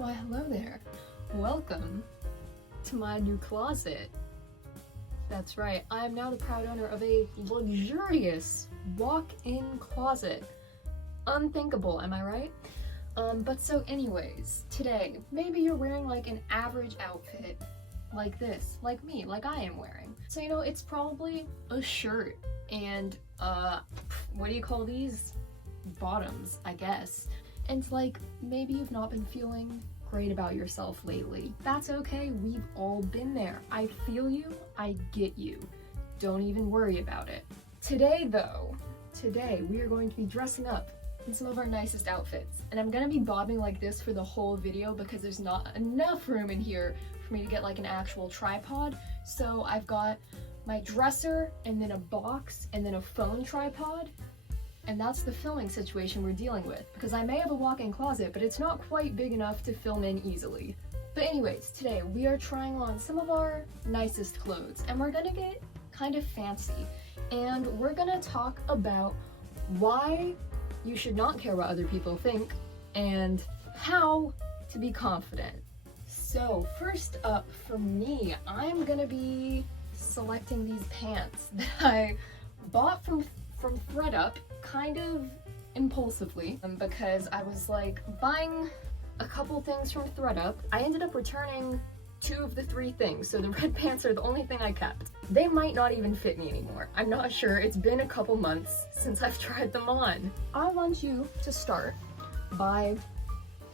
Why, hello there. Welcome to my new closet. That's right, I am now the proud owner of a luxurious walk-in closet. Unthinkable, am I right? But so anyways, today, maybe you're wearing like an average outfit like this, like me, like I am wearing. So, it's probably a shirt and, what do you call these? Bottoms, I guess. And like, maybe you've not been feeling great about yourself lately. That's okay, we've all been there. I feel you, I get you. Don't even worry about it. Today we are going to be dressing up in some of our nicest outfits. And I'm gonna be bobbing like this for the whole video because there's not enough room in here for me to get like an actual tripod. So I've got my dresser and then a box and then a phone tripod. And that's the filming situation we're dealing with, because I may have a walk-in closet, but it's not quite big enough to film in easily. But anyways, today we are trying on some of our nicest clothes, and we're gonna get kind of fancy. And we're gonna talk about why you should not care what other people think, and how to be confident. So first up for me, I'm gonna be selecting these pants that I bought from ThredUp kind of impulsively, because I was like buying a couple things from ThredUp. I ended up returning 2 of the 3 things, so the red pants are the only thing I kept. They might not even fit me anymore. I'm not sure, it's been a couple months since I've tried them on. I want you to start by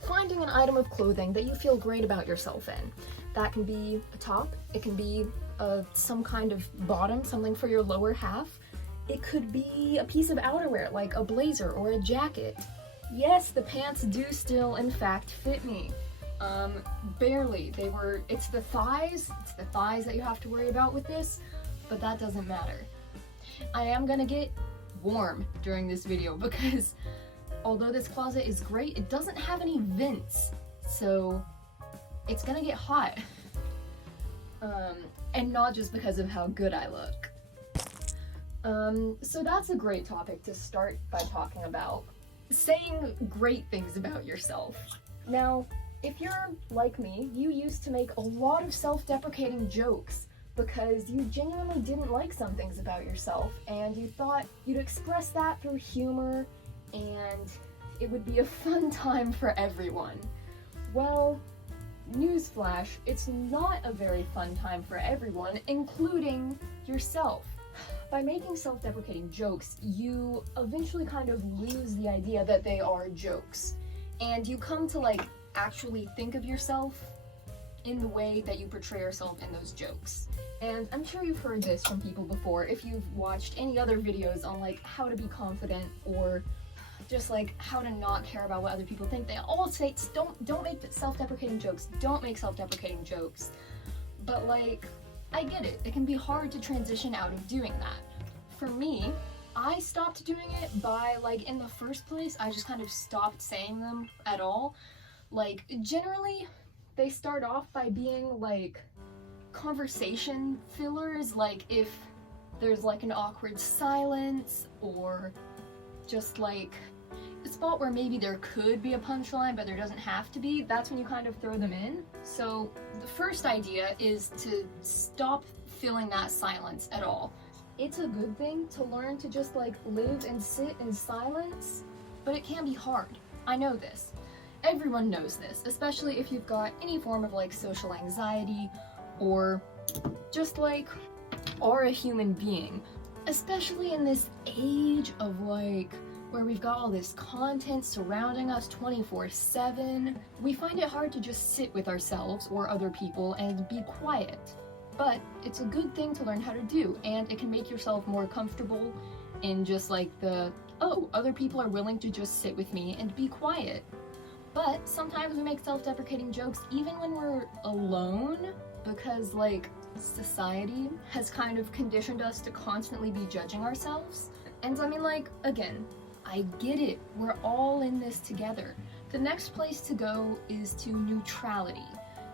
finding an item of clothing that you feel great about yourself in. That can be a top, it can be some kind of bottom, something for your lower half. It could be a piece of outerwear, like a blazer or a jacket. Yes, the pants do still, in fact, fit me. Barely. It's the thighs that you have to worry about with this, but that doesn't matter. I am gonna get warm during this video because although this closet is great, it doesn't have any vents, so it's gonna get hot. And not just because of how good I look. So that's a great topic to start by talking about. Saying great things about yourself. Now, if you're like me, you used to make a lot of self-deprecating jokes because you genuinely didn't like some things about yourself and you thought you'd express that through humor and it would be a fun time for everyone. Well, newsflash, it's not a very fun time for everyone, including yourself. By making self-deprecating jokes, you eventually kind of lose the idea that they are jokes. And you come to like actually think of yourself in the way that you portray yourself in those jokes. And I'm sure you've heard this from people before if you've watched any other videos on like how to be confident or just like how to not care about what other people think. They all say don't make self-deprecating jokes, don't make self-deprecating jokes. But like, I get it. It can be hard to transition out of doing that. For me, I stopped doing it by, like, in the first place, I just kind of stopped saying them at all. Like, generally, they start off by being, like, conversation fillers, like if there's, like, an awkward silence, or just, like, a spot where maybe there could be a punchline, but there doesn't have to be, that's when you kind of throw them in. So the first idea is to stop filling that silence at all. It's a good thing to learn to just like live and sit in silence, but it can be hard. I know this. Everyone knows this, especially if you've got any form of like social anxiety or just like are a human being. Especially in this age of like where we've got all this content surrounding us 24/7, we find it hard to just sit with ourselves or other people and be quiet. But it's a good thing to learn how to do, and it can make yourself more comfortable in just like oh, other people are willing to just sit with me and be quiet. But sometimes we make self-deprecating jokes even when we're alone, because like society has kind of conditioned us to constantly be judging ourselves. And I mean, like, again, I get it, we're all in this together. The next place to go is to neutrality.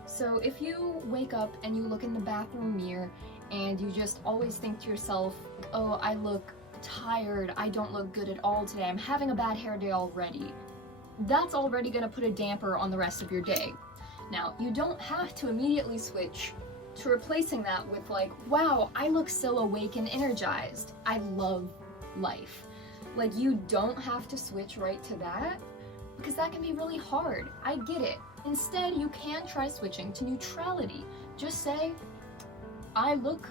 So if you wake up and you look in the bathroom mirror and you just always think to yourself, oh, I look tired, I don't look good at all today, I'm having a bad hair day already. that's already gonna put a damper on the rest of your day. Now, you don't have to immediately switch to replacing that with like, wow, I look so awake and energized. I love life. Like, you don't have to switch right to that, because that can be really hard. I get it. Instead, you can try switching to neutrality. Just say, I look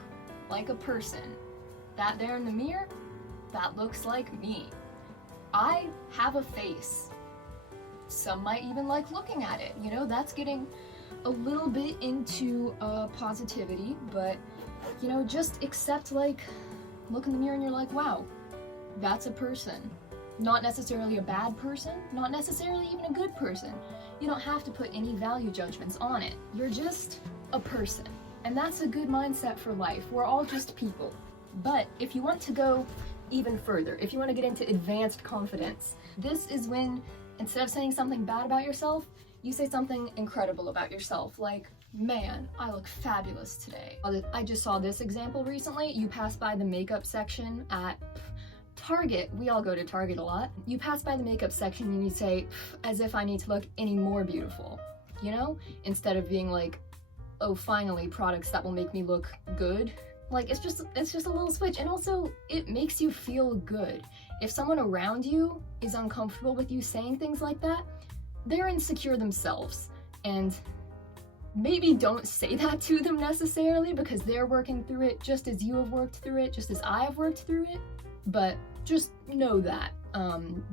like a person. That there in the mirror, that looks like me. I have a face. Some might even like looking at it. You know, that's getting a little bit into positivity, but, you know, just accept, like, look in the mirror and you're like, wow, that's a person. Not necessarily a bad person, not necessarily even a good person. You don't have to put any value judgments on it. You're just a person. And that's a good mindset for life. We're all just people. But if you want to go even further, if you want to get into advanced confidence, this is when, instead of saying something bad about yourself, you say something incredible about yourself, like, man, I look fabulous today. I just saw this example recently. You pass by the makeup section at Target. We all go to Target a lot. You pass by the makeup section and you say, as if I need to look any more beautiful, you know? Instead of being like, oh, finally, products that will make me look good. Like, it's just a little switch. And also, it makes you feel good. If someone around you is uncomfortable with you saying things like that, they're insecure themselves. And maybe don't say that to them necessarily, because they're working through it just as you have worked through it, just as I have worked through it. But just know that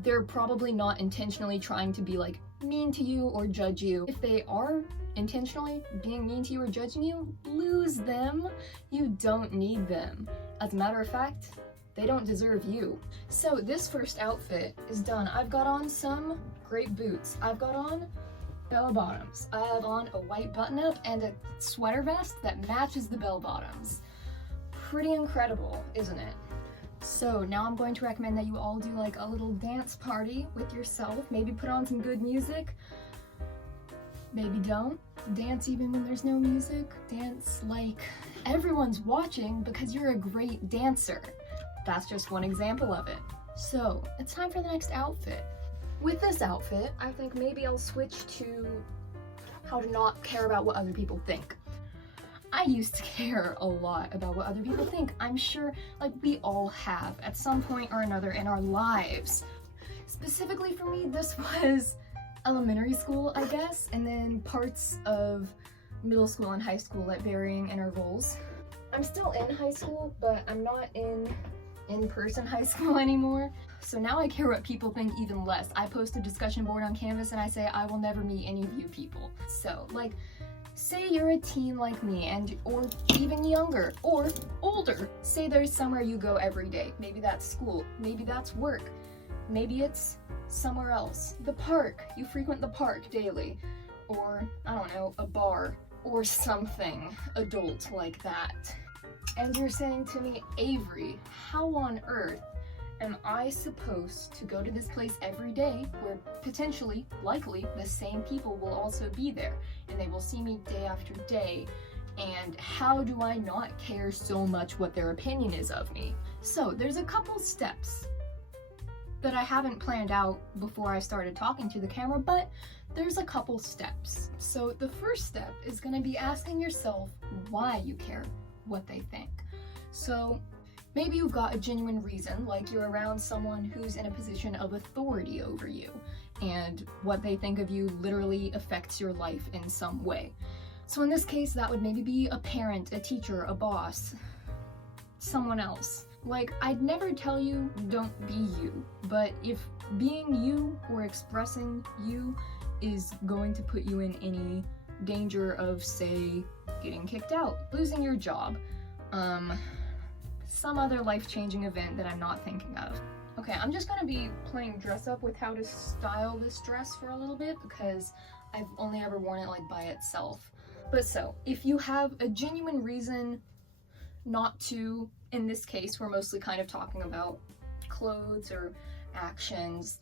they're probably not intentionally trying to be like mean to you or judge you. If they are intentionally being mean to you or judging you, lose them. You don't need them. As a matter of fact, they don't deserve you. So this first outfit is done. I've got on some great boots. I've got on bell bottoms. I have on a white button-up and a sweater vest that matches the bell bottoms. Pretty incredible, isn't it? So now I'm going to recommend that you all do like a little dance party with yourself. Maybe put on some good music. Maybe don't. Dance even when there's no music. Dance like everyone's watching because you're a great dancer. That's just one example of it. So it's time for the next outfit. With this outfit, I think maybe I'll switch to how to not care about what other people think. I used to care a lot about what other people think. I'm sure, like, we all have at some point or another in our lives. Specifically for me, this was elementary school, I guess, and then parts of middle school and high school at varying intervals. I'm still in high school, but I'm not in-person high school anymore. So now I care what people think even less. I post a discussion board on Canvas and I say, I will never meet any of you people. So, like, say you're a teen like me, or even younger, or older. Say there's somewhere you go every day. Maybe that's school, maybe that's work, maybe it's somewhere else. The park, you frequent the park daily, or, I don't know, a bar, or something adult like that. And you're saying to me, Avery, how on earth am I supposed to go to this place every day where potentially, likely, the same people will also be there and they will see me day after day, and how do I not care so much what their opinion is of me? So there's a couple steps that I haven't planned out before I started talking to the camera, but there's a couple steps. So the first step is going to be asking yourself why you care what they think. So maybe you've got a genuine reason, like you're around someone who's in a position of authority over you, and what they think of you literally affects your life in some way. So in this case, that would maybe be a parent, a teacher, a boss, someone else. Like, I'd never tell you don't be you, but if being you or expressing you is going to put you in any danger of, say, getting kicked out, losing your job, some other life-changing event that I'm not thinking of. Okay, I'm just gonna be playing dress up with how to style this dress for a little bit because I've only ever worn it like by itself. But so, if you have a genuine reason not to, in this case, we're mostly kind of talking about clothes or actions,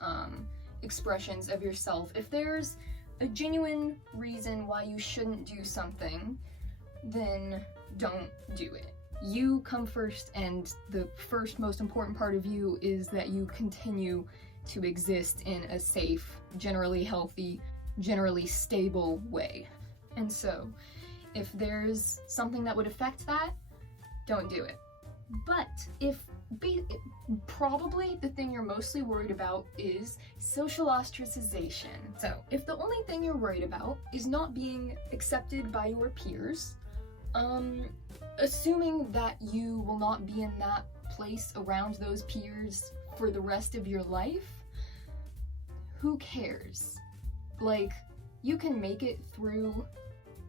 expressions of yourself. If there's a genuine reason why you shouldn't do something, then don't do it. You come first, and the first most important part of you is that you continue to exist in a safe, generally healthy, generally stable way. And so, if there's something that would affect that, don't do it. But probably the thing you're mostly worried about is social ostracization. So, if the only thing you're worried about is not being accepted by your peers, assuming that you will not be in that place around those peers for the rest of your life, who cares? Like, you can make it through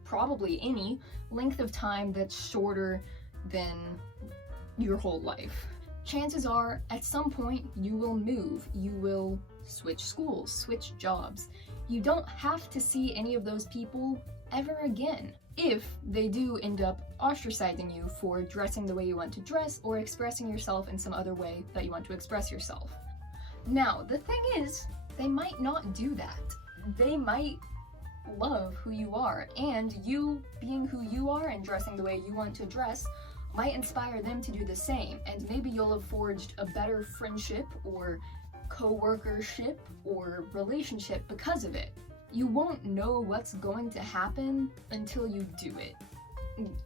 probably any length of time that's shorter than your whole life. Chances are, at some point, you will move, you will switch schools, switch jobs. You don't have to see any of those people ever again, if they do end up ostracizing you for dressing the way you want to dress or expressing yourself in some other way that you want to express yourself. Now, the thing is, they might not do that. They might love who you are, and you being who you are and dressing the way you want to dress might inspire them to do the same, and maybe you'll have forged a better friendship or co-workership or relationship because of it. You won't know what's going to happen until you do it.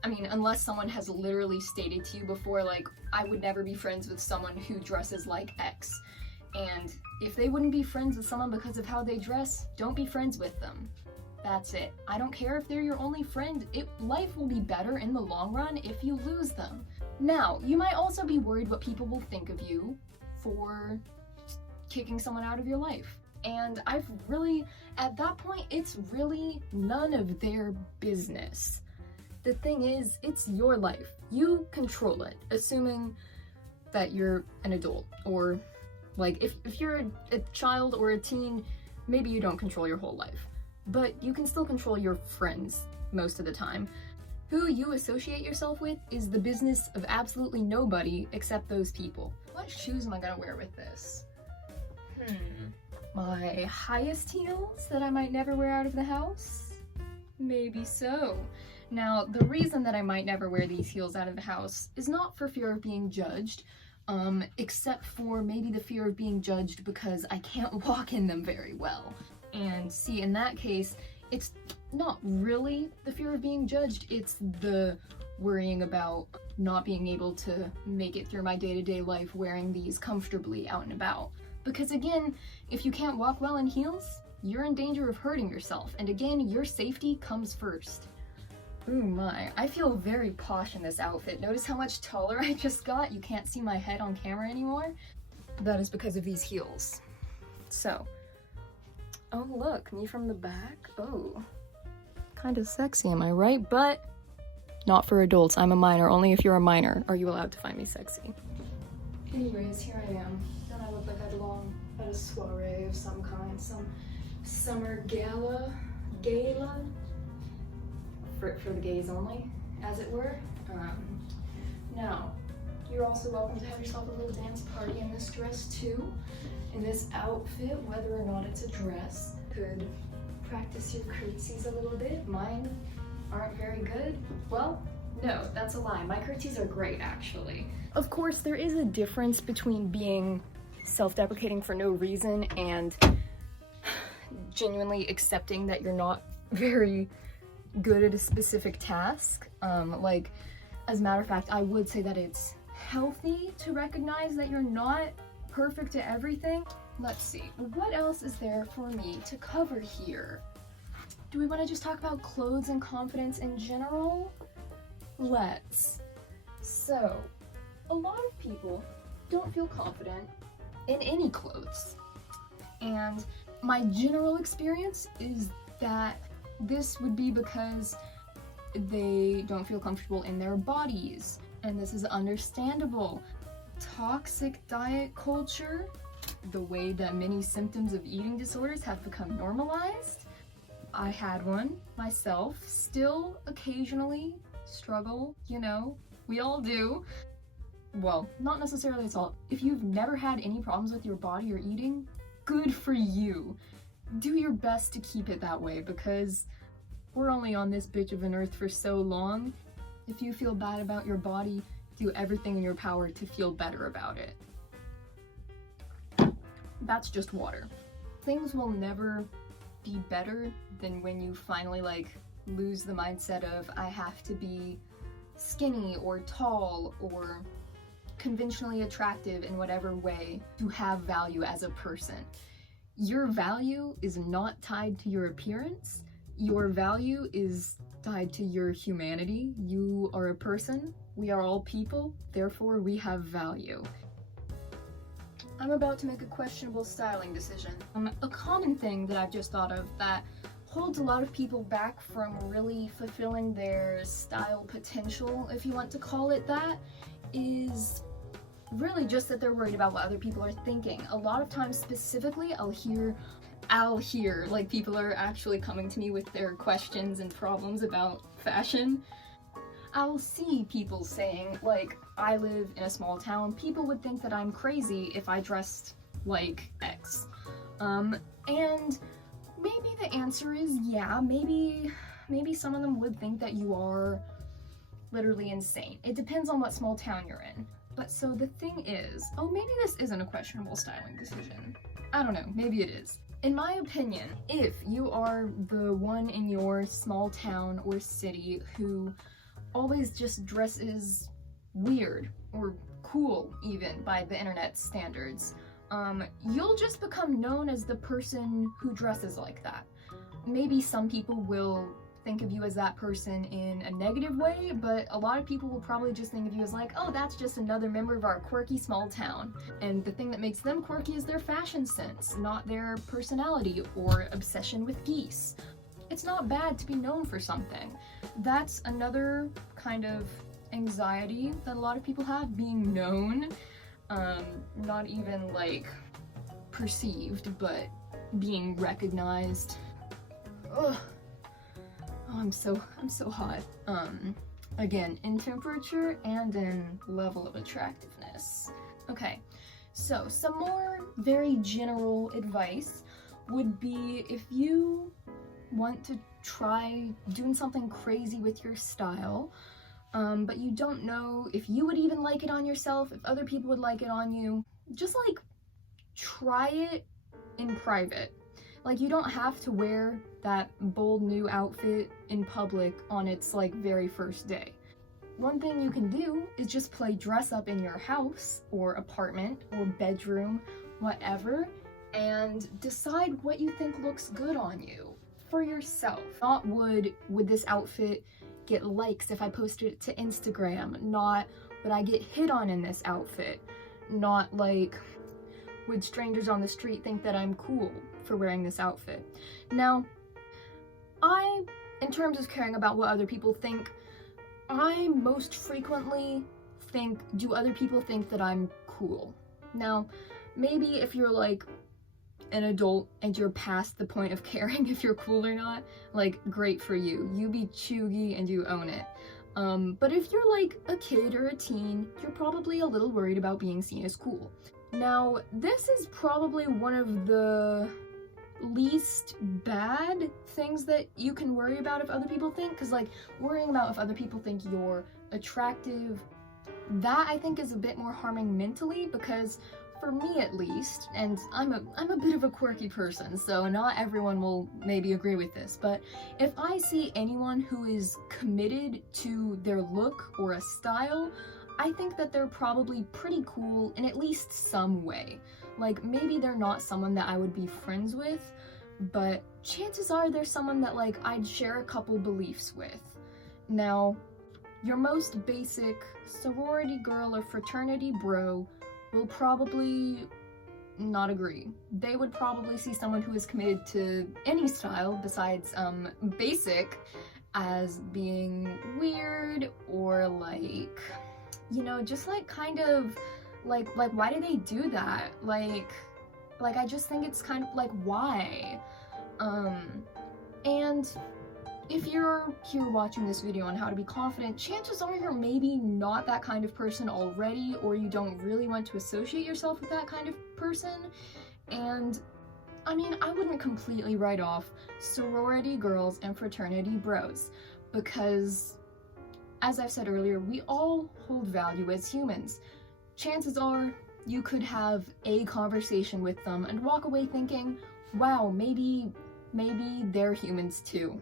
I mean, unless someone has literally stated to you before, like, I would never be friends with someone who dresses like X. And if they wouldn't be friends with someone because of how they dress, don't be friends with them. That's it. I don't care if they're your only friend. Life will be better in the long run if you lose them. Now, you might also be worried what people will think of you for kicking someone out of your life. And at that point, it's really none of their business. The thing is, it's your life. You control it, assuming that you're an adult. Or, like, if you're a child or a teen, maybe you don't control your whole life. But you can still control your friends most of the time. Who you associate yourself with is the business of absolutely nobody except those people. What shoes am I gonna wear with this? My highest heels that I might never wear out of the house? Maybe so. Now, the reason that I might never wear these heels out of the house is not for fear of being judged, except for maybe the fear of being judged because I can't walk in them very well. And see, in that case, it's not really the fear of being judged, it's the worrying about not being able to make it through my day-to-day life wearing these comfortably out and about. Because again, if you can't walk well in heels, you're in danger of hurting yourself, and again, your safety comes first. Ooh my, I feel very posh in this outfit. Notice how much taller I just got? You can't see my head on camera anymore? That is because of these heels. So, oh look, me from the back? Oh, kind of sexy, am I right? But not for adults. I'm a minor. Only if you're a minor are you allowed to find me sexy. Anyways, here I am. Don't I look like I belong at a soiree of some kind? Some summer gala? For the gays only, as it were. Now, you're also welcome to have yourself a little dance party in this dress too. In this outfit, whether or not it's a dress. Could practice your curtsies a little bit. Mine aren't very good. Well, no, that's a lie. My curtsies are great, actually. Of course, there is a difference between being self-deprecating for no reason and genuinely accepting that you're not very good at a specific task. Like, as a matter of fact, I would say that it's healthy to recognize that you're not perfect at everything. Let's see, what else is there for me to cover here? Do we want to just talk about clothes and confidence in general? Let's. So, a lot of people don't feel confident in any clothes. And my general experience is that this would be because they don't feel comfortable in their bodies. And this is understandable. Toxic diet culture, the way that many symptoms of eating disorders have become normalized. I had one myself, still occasionally struggle, you know, we all do. Well, not necessarily at all. If you've never had any problems with your body or eating, good for you. Do your best to keep it that way because we're only on this bitch of an earth for so long. If you feel bad about your body, do everything in your power to feel better about it. that's just water. Things will never be better than when you finally like lose the mindset of I have to be skinny or tall or conventionally attractive in whatever way to have value as a person. Your value is not tied to your appearance. Your value is tied to your humanity. You are a person. We are all people, therefore we have value. I'm about to make a questionable styling decision. A common thing that I've just thought of that holds a lot of people back from really fulfilling their style potential, if you want to call it that, is really just that they're worried about what other people are thinking. A lot of times specifically, I'll hear like people are actually coming to me with their questions and problems about fashion. I'll see people saying, like, I live in a small town, people would think that I'm crazy if I dressed like X. And maybe the answer is yeah, maybe some of them would think that you are literally insane. It depends on what small town you're in. But so the thing is, oh, maybe this isn't a questionable styling decision. I don't know, maybe it is. In my opinion, if you are the one in your small town or city who always just dresses weird or cool even by the internet standards, you'll just become known as the person who dresses like that. Maybe some people will think of you as that person in a negative way, but a lot of people will probably just think of you as like, oh, that's just another member of our quirky small town. And the thing that makes them quirky is their fashion sense, not their personality or obsession with geese. It's not bad to be known for something. That's another kind of anxiety that a lot of people have, being known. Not even like perceived, but being recognized. Ugh. Oh, I'm so hot. Again, in temperature and in level of attractiveness. Okay, so some more very general advice would be, if you want to try doing something crazy with your style, but you don't know if you would even like it on yourself, if other people would like it on you, just like try it in private. Like, you don't have to wear that bold new outfit in public on its like very first day. One thing you can do is just play dress up in your house or apartment or bedroom, whatever, and decide what you think looks good on you for yourself. Not would this outfit get likes if I posted it to Instagram, not would I get hit on in this outfit, not like would strangers on the street think that I'm cool for wearing this outfit. Now, in terms of caring about what other people think, I most frequently think, do other people think that I'm cool? Now, maybe if you're like an adult and you're past the point of caring if you're cool or not, like, great for you. You be chuggy and you own it. But if you're like a kid or a teen, you're probably a little worried about being seen as cool. Now, this is probably one of the least bad things that you can worry about if other people think, because like worrying about if other people think you're attractive, that I think is a bit more harming mentally, because for me at least, and I'm a bit of a quirky person, so not everyone will maybe agree with this, but if I see anyone who is committed to their look or a style, I think that they're probably pretty cool in at least some way. Like, maybe they're not someone that I would be friends with, but chances are they're someone that like I'd share a couple beliefs with. Now, your most basic sorority girl or fraternity bro will probably not agree. They would probably see someone who is committed to any style besides basic as being weird, or like, you know, just like kind of like why do they do that? Like I just think it's kind of like, why? And if you're here watching this video on how to be confident, chances are you're maybe not that kind of person already, or you don't really want to associate yourself with that kind of person. And I mean, I wouldn't completely write off sorority girls and fraternity bros, because as I've said earlier, we all hold value as humans. Chances are you could have a conversation with them and walk away thinking, wow, maybe they're humans too.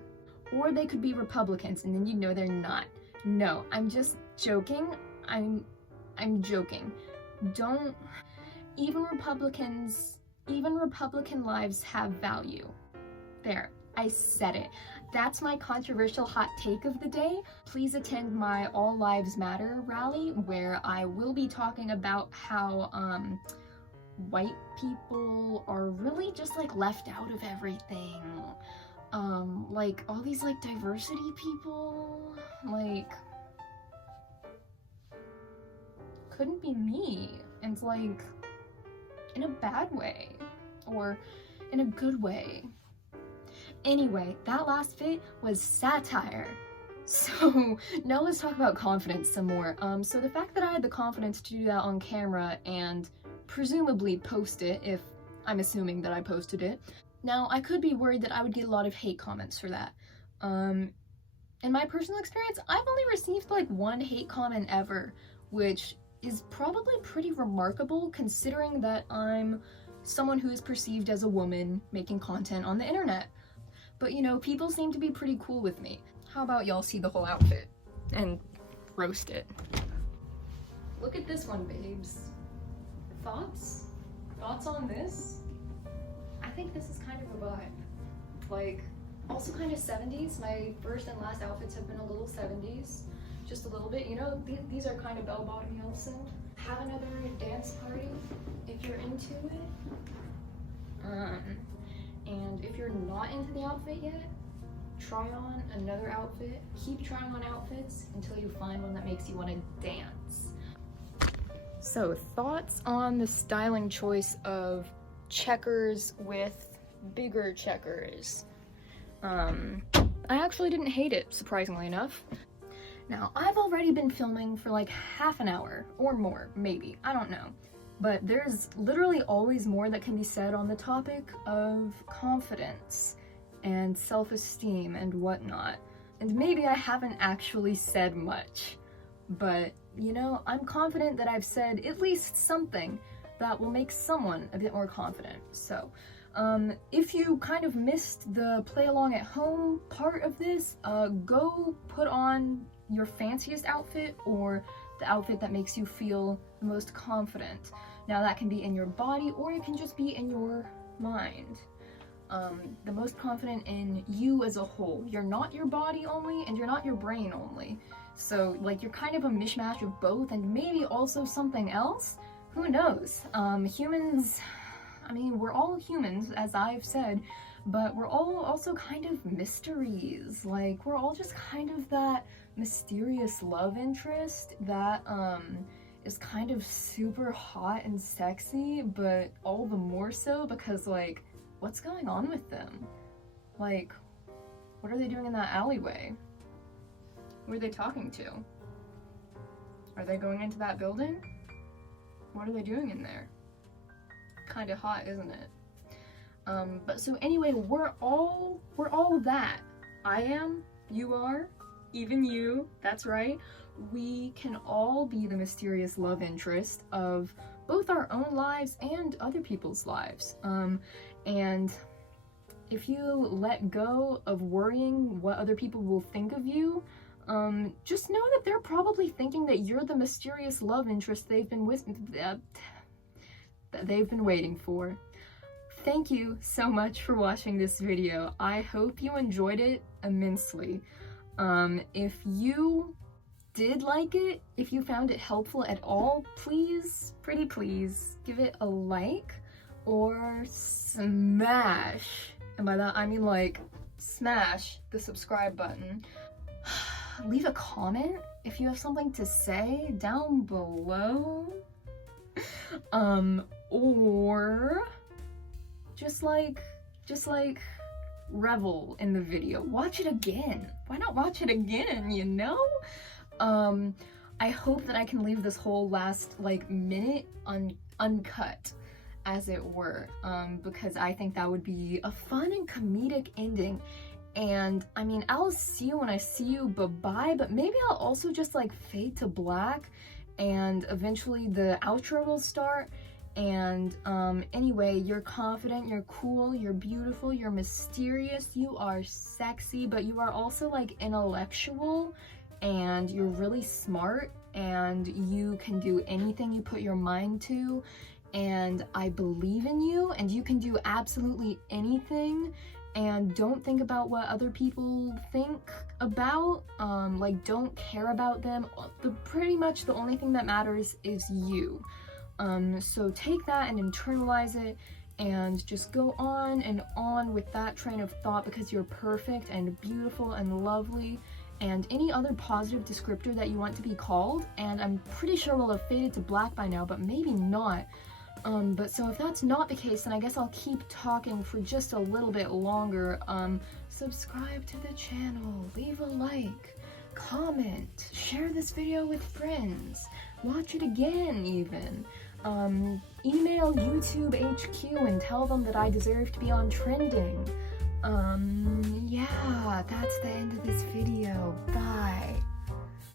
Or they could be Republicans and then you know they're not. No, I'm just joking. I'm joking. Don't, even Republican lives have value. There, I said it. That's my controversial hot take of the day. Please attend my All Lives Matter rally, where I will be talking about how white people are really just like left out of everything. Like all these like diversity people, like, couldn't be me. And like, in a bad way, or in a good way. Anyway, that last bit was satire. So now let's talk about confidence some more. So the fact that I had the confidence to do that on camera and presumably post it, if I'm assuming that I posted it. Now, I could be worried that I would get a lot of hate comments for that. In my personal experience, I've only received like one hate comment ever, which is probably pretty remarkable considering that I'm someone who is perceived as a woman making content on the internet. But you know, people seem to be pretty cool with me. How about y'all see the whole outfit and roast it? Look at this one, babes. Thoughts? Thoughts on this? I think this is kind of a vibe. Like, also kind of 70s. My first and last outfits have been a little 70s. Just a little bit. You know, these are kind of bell-bottom also. Have another dance party if you're into it. And if you're not into the outfit yet, try on another outfit. Keep trying on outfits until you find one that makes you want to dance. So, thoughts on the styling choice of checkers with bigger checkers? I actually didn't hate it, surprisingly enough. Now, I've already been filming for like half an hour, or more, maybe, I don't know. But there's literally always more that can be said on the topic of confidence and self-esteem and whatnot. And maybe I haven't actually said much, but you know, I'm confident that I've said at least something that will make someone a bit more confident. So, if you kind of missed the play along at home part of this, go put on your fanciest outfit or the outfit that makes you feel the most confident. Now that can be in your body or it can just be in your mind. The most confident in you as a whole. You're not your body only and you're not your brain only. So like you're kind of a mishmash of both and maybe also something else. Who knows? Humans, I mean, we're all humans, as I've said, but we're all also kind of mysteries. Like, we're all just kind of that mysterious love interest that is kind of super hot and sexy, but all the more so because, like, what's going on with them? Like, what are they doing in that alleyway? Who are they talking to? Are they going into that building? What are they doing in there? Kind of hot, isn't it? But so anyway, we're all that. I am, you are, even you, that's right. We can all be the mysterious love interest of both our own lives and other people's lives. And if you let go of worrying what other people will think of you, just know that they're probably thinking that you're the mysterious love interest they've been waiting for. Thank you so much for watching this video. I hope you enjoyed it immensely. If you did like it, if you found it helpful at all, please, pretty please, give it a like or smash, and by that I mean like smash the subscribe button. Leave a comment if you have something to say down below. Or just like revel in the video. Watch it again. Why not watch it again, you know? I hope that I can leave this whole last like minute uncut, as it were, because I think that would be a fun and comedic ending. And I mean, I'll see you when I see you, bye-bye, but maybe I'll also just like fade to black and eventually the outro will start. And anyway, you're confident, you're cool, you're beautiful, you're mysterious, you are sexy, but you are also like intellectual, and you're really smart, and you can do anything you put your mind to, and I believe in you, and you can do absolutely anything. And don't think about what other people think about, like don't care about them. Pretty much the only thing that matters is you. So take that and internalize it, and just go on and on with that train of thought, because you're perfect and beautiful and lovely, and any other positive descriptor that you want to be called, and I'm pretty sure we'll have faded to black by now, but maybe not. But so if that's not the case, then I guess I'll keep talking for just a little bit longer. Subscribe to the channel, leave a like, comment, share this video with friends, watch it again even. Email YouTube HQ and tell them that I deserve to be on trending. Yeah, that's the end of this video. Bye.